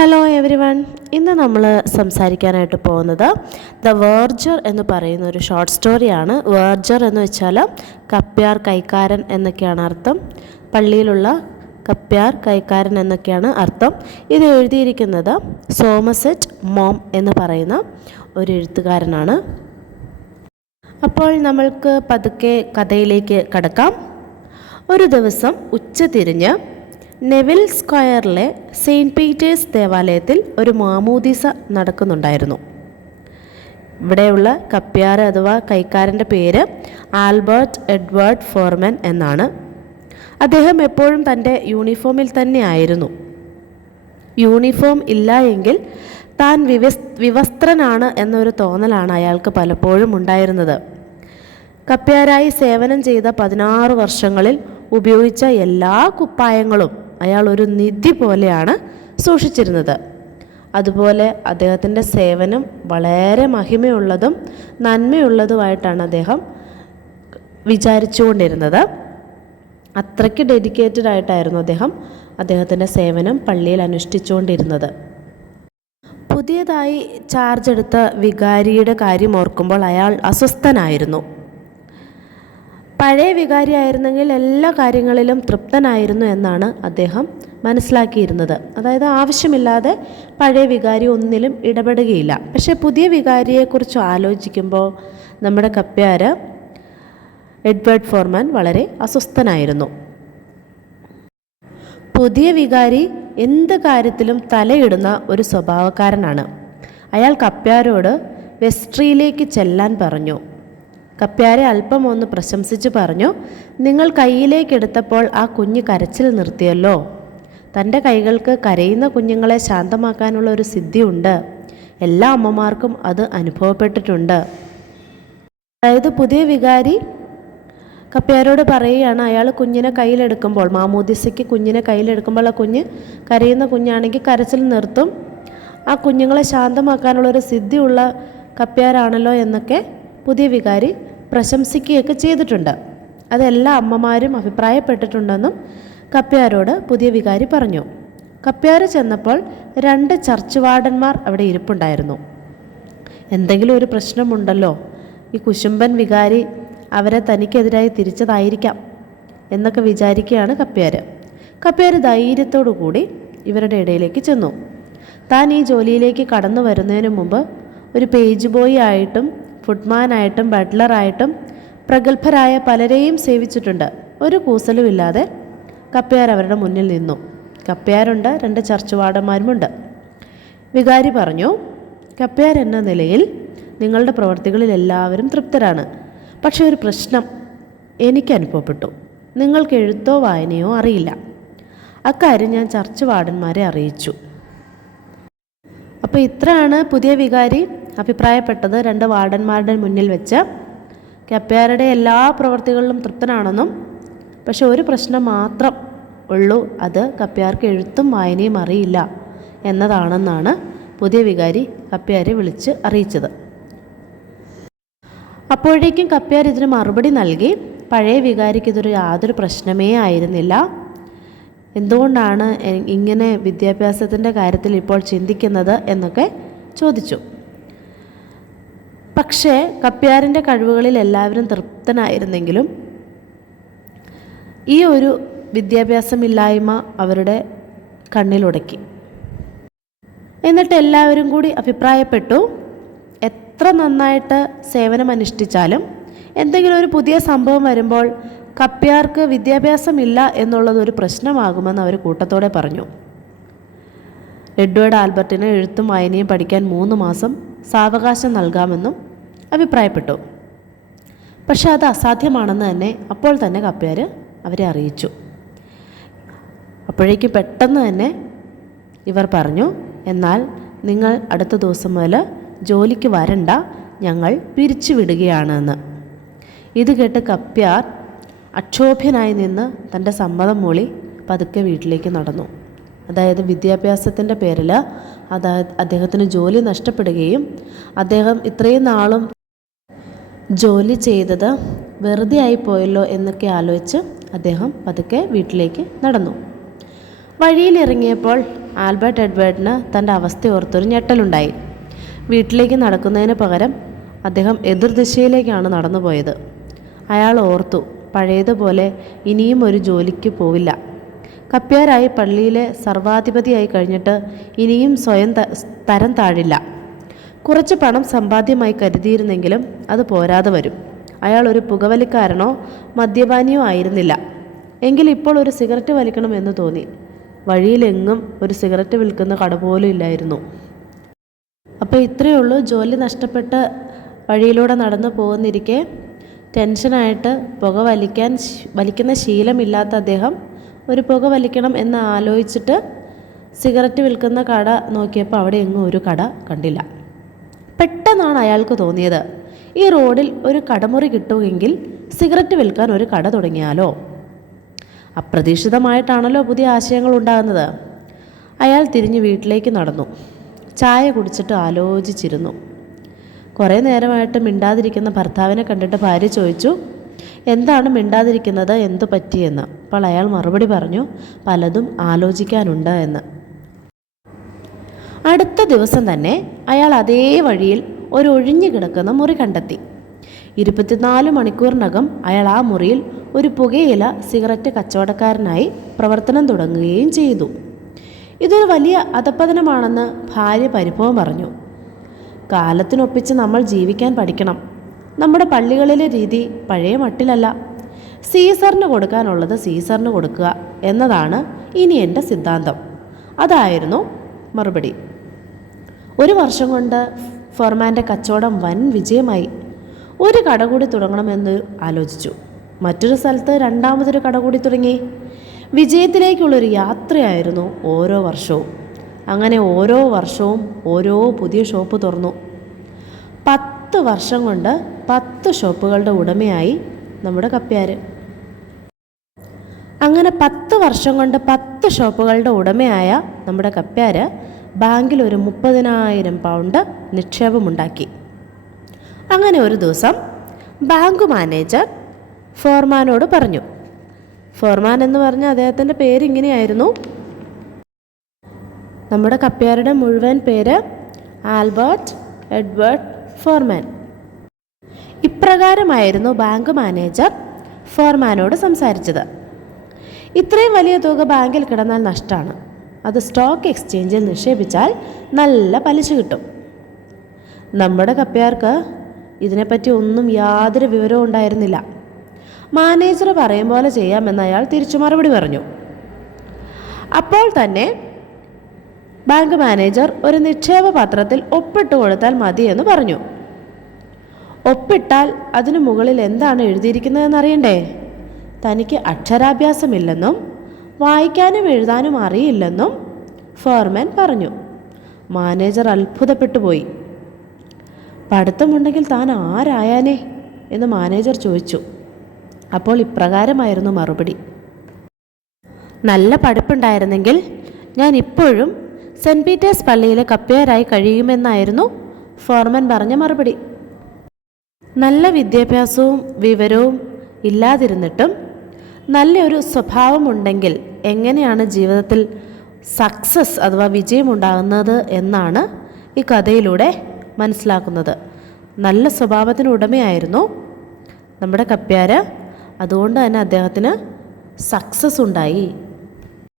Hello every one. ഇന്ന് നമ്മൾ സംസാരിക്കാനായിട്ട് പോകുന്നത് ദ വേർജർ എന്ന് പറയുന്ന ഒരു ഷോർട്ട് സ്റ്റോറിയാണ്. വേർജർ എന്ന് വെച്ചാൽ കപ്പ്യാർ, കൈക്കാരൻ എന്നൊക്കെയാണ് അർത്ഥം. പള്ളിയിലുള്ള കപ്പ്യാർ, കൈക്കാരൻ എന്നൊക്കെയാണ് അർത്ഥം. ഇത് എഴുതിയിരിക്കുന്നത് സോമസെറ്റ് മോം എന്ന് പറയുന്ന ഒരു എഴുത്തുകാരനാണ്. അപ്പോൾ നമ്മൾക്ക് പതുക്കെ കഥയിലേക്ക് കടക്കാം. ഒരു ദിവസം ഉച്ചതിരിഞ്ഞ് നെവിൽ സ്ക്വയറിലെ സെയിൻറ്റ് പീറ്റേഴ്സ് ദേവാലയത്തിൽ ഒരു മാമോദീസ നടക്കുന്നുണ്ടായിരുന്നു. ഇവിടെയുള്ള കപ്പ്യാർ അഥവാ കൈക്കാരൻ്റെ പേര് ആൽബർട്ട് എഡ്വേർഡ് ഫോർമൻ എന്നാണ്. അദ്ദേഹം എപ്പോഴും തൻ്റെ യൂണിഫോമിൽ തന്നെ ആയിരുന്നു. യൂണിഫോം ഇല്ല എങ്കിൽ താൻ വിവസ്ത്രനാണ് എന്നൊരു തോന്നലാണ് അയാൾക്ക് പലപ്പോഴും ഉണ്ടായിരുന്നത്. കപ്പ്യാരായി സേവനം ചെയ്ത 16 വർഷങ്ങളിൽ ഉപയോഗിച്ച എല്ലാ കുപ്പായങ്ങളും അയാൾ ഒരു നിധി പോലെയാണ് സൂക്ഷിച്ചിരുന്നത്. അതുപോലെ അദ്ദേഹത്തിൻ്റെ സേവനം വളരെ മഹിമയുള്ളതും നന്മയുള്ളതുമായിട്ടാണ് അദ്ദേഹം വിചാരിച്ചുകൊണ്ടിരുന്നത്. അത്രയ്ക്ക് ഡെഡിക്കേറ്റഡ് ആയിട്ടായിരുന്നു അദ്ദേഹത്തിൻ്റെ സേവനം പള്ളിയിൽ അനുഷ്ഠിച്ചുകൊണ്ടിരുന്നത്. പുതിയതായി ചാർജ് എടുത്ത വികാരിയുടെ കാര്യം ഓർക്കുമ്പോൾ അയാൾ അസ്വസ്ഥനായിരുന്നു. പഴയ വികാരിയായിരുന്നെങ്കിൽ എല്ലാ കാര്യങ്ങളിലും തൃപ്തനായിരുന്നു എന്നാണ് അദ്ദേഹം മനസ്സിലാക്കിയിരുന്നത്. അതായത് ആവശ്യമില്ലാതെ പഴയ വികാരി ഒന്നിലും ഇടപെടുകയില്ല. പക്ഷേ പുതിയ വികാരിയെക്കുറിച്ച് ആലോചിക്കുമ്പോൾ നമ്മുടെ കപ്പ്യാർ എഡ്വേർഡ് ഫോർമാൻ വളരെ അസ്വസ്ഥനായിരുന്നു. പുതിയ വികാരി എന്ത് കാര്യത്തിലും തലയിടുന്ന ഒരു സ്വഭാവക്കാരനാണ്. അയാൾ കപ്പ്യാരോട് വെസ്ട്രിയിലേക്ക് ചെല്ലാൻ പറഞ്ഞു. കപ്പ്യാരെ അല്പം ഒന്ന് പ്രശംസിച്ച് പറഞ്ഞു, നിങ്ങൾ കയ്യിലേക്കെടുത്തപ്പോൾ ആ കുഞ്ഞ് കരച്ചിൽ നിർത്തിയല്ലോ. തൻ്റെ കൈകൾക്ക് കരയുന്ന കുഞ്ഞുങ്ങളെ ശാന്തമാക്കാനുള്ള ഒരു സിദ്ധിയുണ്ട്. എല്ലാ അമ്മമാർക്കും അത് അനുഭവപ്പെട്ടിട്ടുണ്ട്. അതായത് പുതിയ വികാരി കപ്പ്യാരോട് പറയുകയാണ്, അയാൾ കുഞ്ഞിനെ കയ്യിലെടുക്കുമ്പോൾ, മാമോദീസയ്ക്ക് കുഞ്ഞിനെ കയ്യിലെടുക്കുമ്പോൾ ആ കുഞ്ഞ് കരയുന്ന കുഞ്ഞാണെങ്കിൽ കരച്ചിൽ നിർത്തും. ആ കുഞ്ഞുങ്ങളെ ശാന്തമാക്കാനുള്ളൊരു സിദ്ധിയുള്ള കപ്പ്യാരാണല്ലോ എന്നൊക്കെ പുതിയ വികാരി പ്രശംസിക്കുകയൊക്കെ ചെയ്തിട്ടുണ്ട്. അതെല്ലാ അമ്മമാരും അഭിപ്രായപ്പെട്ടിട്ടുണ്ടെന്നും കപ്പ്യാരോട് പുതിയ വികാരി പറഞ്ഞു. കപ്പ്യാർ ചെന്നപ്പോൾ 2 ചർച്ച് വാർഡന്മാർ അവിടെ ഇരിപ്പുണ്ടായിരുന്നു. എന്തെങ്കിലും ഒരു പ്രശ്നമുണ്ടല്ലോ, ഈ കുശുംബൻ വികാരി അവരെ തനിക്കെതിരായി തിരിച്ചതായിരിക്കാം എന്നൊക്കെ വിചാരിക്കുകയാണ് കപ്പ്യാർ. കപ്പ്യാർ ധൈര്യത്തോടു കൂടി ഇവരുടെ ഇടയിലേക്ക് ചെന്നു. താൻ ഈ ജോലിയിലേക്ക് കടന്നു വരുന്നതിന് മുമ്പ് ഒരു പേജ് ബോയ് ആയിട്ടും ഫുട്മാനായിട്ടും ബട്ട്ലറായിട്ടും പ്രഗത്ഭരായ പലരെയും സേവിച്ചിട്ടുണ്ട്. ഒരു കൂസലുമില്ലാതെ കപ്പ്യാർ അവരുടെ മുന്നിൽ നിന്നു. കപ്പ്യാരുണ്ട്, 2 ചർച്ച് വാർഡന്മാരുമുണ്ട്. വികാരി പറഞ്ഞു, കപ്പ്യാർ എന്ന നിലയിൽ നിങ്ങളുടെ പ്രവർത്തികളിൽ എല്ലാവരും തൃപ്തരാണ്. പക്ഷേ ഒരു പ്രശ്നം എനിക്ക് അനുഭവപ്പെട്ടു. നിങ്ങൾക്ക് എഴുത്തോ വായനയോ അറിയില്ല. അക്കാര്യം ഞാൻ ചർച്ച് വാർഡന്മാരെ അറിയിച്ചു. അപ്പോൾ ഇത്രയാണ് പുതിയ വികാരി അഭിപ്രായപ്പെട്ടത് 2 വാർഡന്മാരുടെ മുന്നിൽ വെച്ച്. കപ്പ്യാരുടെ എല്ലാ പ്രവൃത്തികളിലും തൃപ്തനാണെന്നും പക്ഷെ ഒരു പ്രശ്നം മാത്രം ഉള്ളൂ, അത് കപ്പ്യാർക്ക് എഴുത്തും വായനയും അറിയില്ല എന്നതാണെന്നാണ് പുതിയ വികാരി കപ്പ്യാരെ വിളിച്ച് അറിയിച്ചത്. അപ്പോഴേക്കും കപ്പ്യാർ ഇതിന് മറുപടി നൽകി. പഴയ വികാരിക്ക് ഇതൊരു യാതൊരു പ്രശ്നമേ ആയിരുന്നില്ല. എന്തുകൊണ്ടാണ് ഇങ്ങനെ വിദ്യാഭ്യാസത്തിൻ്റെ കാര്യത്തിൽ ഇപ്പോൾ ചിന്തിക്കുന്നത് എന്നൊക്കെ ചോദിച്ചു. പക്ഷേ കപ്പ്യാരിൻ്റെ കഴിവുകളിൽ എല്ലാവരും തൃപ്തനായിരുന്നെങ്കിലും ഈ ഒരു വിദ്യാഭ്യാസമില്ലായ്മ അവരുടെ കണ്ണിലുടക്കി. എന്നിട്ട് എല്ലാവരും കൂടി അഭിപ്രായപ്പെട്ടു, എത്ര നന്നായിട്ട് സേവനമനുഷ്ഠിച്ചാലും എന്തെങ്കിലും ഒരു പുതിയ സംഭവം വരുമ്പോൾ കപ്പ്യാർക്ക് വിദ്യാഭ്യാസമില്ല എന്നുള്ളതൊരു പ്രശ്നമാകുമെന്ന് അവർ കൂട്ടത്തോടെ പറഞ്ഞു. എഡ്വേർഡ് ആൽബർട്ടിന് എഴുത്തും വായനയും പഠിക്കാൻ 3 മാസം സാവകാശം നൽകാമെന്നും അഭിപ്രായപ്പെട്ടു. പക്ഷെ അത് അസാധ്യമാണെന്ന് തന്നെ അപ്പോൾ തന്നെ കപ്പ്യാർ അവരെ അറിയിച്ചു. അപ്പോഴേക്കും പെട്ടെന്ന് തന്നെ ഇവർ പറഞ്ഞു, എന്നാൽ നിങ്ങൾ അടുത്ത ദിവസം മുതൽ ജോലിക്ക് വരണ്ട, ഞങ്ങൾ പിരിച്ചുവിടുകയാണെന്ന്. ഇത് കേട്ട് കപ്പ്യാർ അക്ഷോഭ്യനായി നിന്ന് തൻ്റെ സമ്മതം മൂളി പതുക്കെ വീട്ടിലേക്ക് നടന്നു. അതായത് വിദ്യാഭ്യാസത്തിൻ്റെ പേരിൽ അദ്ദേഹത്തിന് ജോലി നഷ്ടപ്പെടുകയും അദ്ദേഹം ഇത്രയും നാളും ജോലി ചെയ്തത് വെറുതെ ആയിപ്പോയല്ലോ എന്നൊക്കെ ആലോചിച്ച് അദ്ദേഹം പതുക്കെ വീട്ടിലേക്ക് നടന്നു. വഴിയിലിറങ്ങിയപ്പോൾ ആൽബർട്ട് എഡ്വേർഡിന് തൻ്റെ അവസ്ഥ ഓർത്തൊരു ഞെട്ടലുണ്ടായി. വീട്ടിലേക്ക് നടക്കുന്നതിന് പകരം അദ്ദേഹം എതിർദിശയിലേക്കാണ് നടന്നുപോയത്. അയാൾ ഓർത്തു, പഴയതുപോലെ ഇനിയും ഒരു ജോലിക്ക് പോവില്ല. കപ്പ്യാരായി പള്ളിയിലെ സർവാധിപതിയായി കഴിഞ്ഞിട്ട് ഇനിയും സ്വയം തരം താഴില്ല. കുറച്ച് പണം സമ്പാദ്യമായി കരുതിയിരുന്നെങ്കിലും അത് പോരാതെ വരും. അയാൾ ഒരു പുകവലിക്കാരനോ മദ്യപാനിയോ ആയിരുന്നില്ല. എങ്കിൽ ഇപ്പോൾ ഒരു സിഗരറ്റ് വലിക്കണമെന്ന് തോന്നി. വഴിയിലെങ്ങും ഒരു സിഗരറ്റ് വിൽക്കുന്ന കട പോലും ഇല്ലായിരുന്നു. അപ്പോൾ ഇത്രയേ ഉള്ളൂ. ജോലി നഷ്ടപ്പെട്ട് വഴിയിലൂടെ നടന്നു പോകുന്നിരിക്കെ ടെൻഷനായിട്ട് വലിക്കുന്ന ശീലമില്ലാത്ത അദ്ദേഹം ഒരു പുക വലിക്കണം എന്ന് ആലോചിച്ചിട്ട് സിഗരറ്റ് വിൽക്കുന്ന കട നോക്കിയപ്പോൾ അവിടെ എങ്ങും ഒരു കട കണ്ടില്ല. പെട്ടെന്നാണ് അയാൾക്ക് തോന്നിയത്, ഈ റോഡിൽ ഒരു കടമുറി കിട്ടുമെങ്കിൽ സിഗരറ്റ് വിൽക്കാൻ ഒരു കട തുടങ്ങിയാലോ. അപ്രതീക്ഷിതമായിട്ടാണല്ലോ പുതിയ ആശയങ്ങൾ ഉണ്ടാകുന്നത്. അയാൾ തിരിഞ്ഞ് വീട്ടിലേക്ക് നടന്നു. ചായ കുടിച്ചിട്ട് ആലോചിച്ചിരുന്നു. കുറേ നേരമായിട്ട് മിണ്ടാതിരിക്കുന്ന ഭർത്താവിനെ കണ്ടിട്ട് ഭാര്യ ചോദിച്ചു, എന്താണ് മിണ്ടാതിരിക്കുന്നത്, എന്തു പറ്റിയെന്ന്. അപ്പോൾ അയാൾ മറുപടി പറഞ്ഞു, പലതും ആലോചിക്കാനുണ്ട് എന്ന്. അടുത്ത ദിവസം തന്നെ അയാൾ അതേ വഴിയിൽ ഒരു ഒഴിഞ്ഞു കിടക്കുന്ന മുറി കണ്ടെത്തി. 24 മണിക്കൂറിനകം അയാൾ ആ മുറിയിൽ ഒരു പുകയില സിഗരറ്റ് കച്ചവടക്കാരനായി പ്രവർത്തനം തുടങ്ങുകയും ചെയ്തു. ഇതൊരു വലിയ അധപ്പതനമാണെന്ന് ഭാര്യ പരിഭവം പറഞ്ഞു. കാലത്തിനൊപ്പിച്ച് നമ്മൾ ജീവിക്കാൻ പഠിക്കണം. നമ്മുടെ പള്ളികളിലെ രീതി പഴയ മട്ടിലല്ല. സീസറിന് കൊടുക്കാനുള്ളത് സീസറിന് കൊടുക്കുക എന്നതാണ് ഇനി എൻ്റെ സിദ്ധാന്തം. അതായിരുന്നു മറുപടി. 1 വർഷം കൊണ്ട് ഫോർമാൻ്റെ കച്ചവടം വൻ വിജയമായി. ഒരു കട കൂടി തുടങ്ങണമെന്ന് ആലോചിച്ചു. മറ്റൊരു സ്ഥലത്ത് രണ്ടാമതൊരു കട കൂടി തുടങ്ങി. വിജയത്തിലേക്കുള്ളൊരു യാത്രയായിരുന്നു ഓരോ വർഷവും. അങ്ങനെ ഓരോ വർഷവും ഓരോ പുതിയ ഷോപ്പ് തുറന്നു. 10 വർഷം കൊണ്ട് 10 ഷോപ്പുകളുടെ ഉടമയായി നമ്മുടെ കപ്പ്യാർ. അങ്ങനെ 10 വർഷം കൊണ്ട് 10 ഷോപ്പുകളുടെ ഉടമയായ നമ്മുടെ കപ്പ്യാർ ബാങ്കിൽ ഒരു 30,000 പൗണ്ട് നിക്ഷേപമുണ്ടാക്കി. അങ്ങനെ ഒരു ദിവസം ബാങ്ക് മാനേജർ ഫോർമാനോട് പറഞ്ഞു. ഫോർമാൻ എന്ന് പറഞ്ഞ അദ്ദേഹത്തിൻ്റെ പേരിങ്ങനെയായിരുന്നു. നമ്മുടെ കപ്പ്യാരുടെ മുഴുവൻ പേര് ആൽബർട്ട് എഡ്വേർഡ് ഫോർമാൻ. ഇപ്രകാരമായിരുന്നു ബാങ്ക് മാനേജർ ഫോർമാനോട് സംസാരിച്ചത്. ഇത്രയും വലിയ തുക ബാങ്കിൽ കിടന്നാൽ നഷ്ടമാണ്. അത് സ്റ്റോക്ക് എക്സ്ചേഞ്ചിൽ നിക്ഷേപിച്ചാൽ നല്ല പലിശ കിട്ടും. നമ്മുടെ കപ്പ്യാർക്ക് ഇതിനെപ്പറ്റി ഒന്നും യാതൊരു വിവരവും ഉണ്ടായിരുന്നില്ല. മാനേജർ പറയും പോലെ ചെയ്യാമെന്ന് അയാൾ തിരിച്ചു മറുപടി പറഞ്ഞു. അപ്പോൾ തന്നെ ബാങ്ക് മാനേജർ ഒരു നിക്ഷേപ പത്രത്തിൽ ഒപ്പിട്ട് കൊടുത്താൽ മതിയെന്ന് പറഞ്ഞു. ഒപ്പിട്ടാൽ അതിനു മുകളിൽ എന്താണ് എഴുതിയിരിക്കുന്നതെന്ന് അറിയണ്ടേ? തനിക്ക് അക്ഷരാഭ്യാസമില്ലെന്നും വായിക്കാനും എഴുതാനും അറിയില്ലെന്നും ഫോർമാൻ പറഞ്ഞു. മാനേജർ അത്ഭുതപ്പെട്ടു പോയി. പഠിത്തമുണ്ടെങ്കിൽ താൻ ആരായാനേ എന്ന് മാനേജർ ചോദിച്ചു. അപ്പോൾ ഇപ്രകാരമായിരുന്നു മറുപടി. നല്ല പഠിപ്പുണ്ടായിരുന്നെങ്കിൽ ഞാൻ ഇപ്പോഴും സെൻറ്റ് പീറ്റേഴ്സ് പള്ളിയിലെ കപ്പ്യാരായി കഴിയുമെന്നായിരുന്നു ഫോർമാൻ പറഞ്ഞ മറുപടി. നല്ല വിദ്യാഭ്യാസവും വിവരവും ഇല്ലാതിരുന്നിട്ടും നല്ലൊരു സ്വഭാവമുണ്ടെങ്കിൽ എങ്ങനെയാണ് ജീവിതത്തിൽ സക്സസ് അഥവാ വിജയമുണ്ടാകുന്നത് എന്നാണ് ഈ കഥയിലൂടെ മനസ്സിലാക്കുന്നത്. നല്ല സ്വഭാവത്തിന് ഉടമയായിരുന്നു നമ്മുടെ കപ്പ്യാർ. അതുകൊണ്ട് തന്നെ അദ്ദേഹത്തിന് സക്സസ് ഉണ്ടായി.